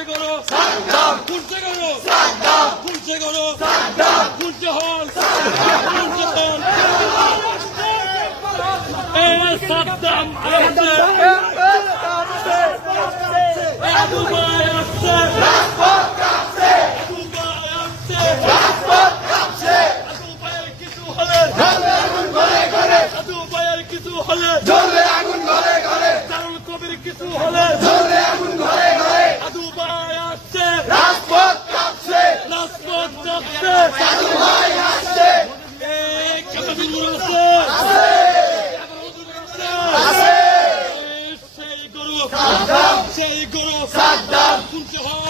খুলছে করো খুলছে করো খুলছে করো খুলছে হল খুলছে হল সাদ্দাম আসছে আবু ভাই আসছে আবু ভাই আসছে আবু ভাইয়ের কিছু হলে আবু ভাইয়ের কিছু হলে দারুল কবির কিছু হলে আবু ভাই আসছে রাজপথ কাঁপছে কাবাবি মুর আছে সেই গরু খুলছে হল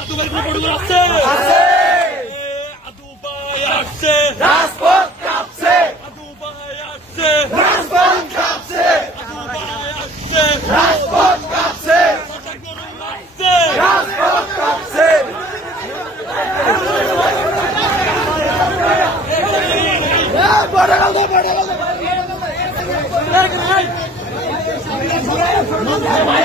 আদু ভাই আছে আদু ভাই আসছে রাজপথ কাঁপছে আদু ভাই আসছে রাজপথ কাঁপছে আদু ভাই আসছে রাজপথ কাঁপছে সাদা গরু আসছে রাজপথ কাঁপছে ভাই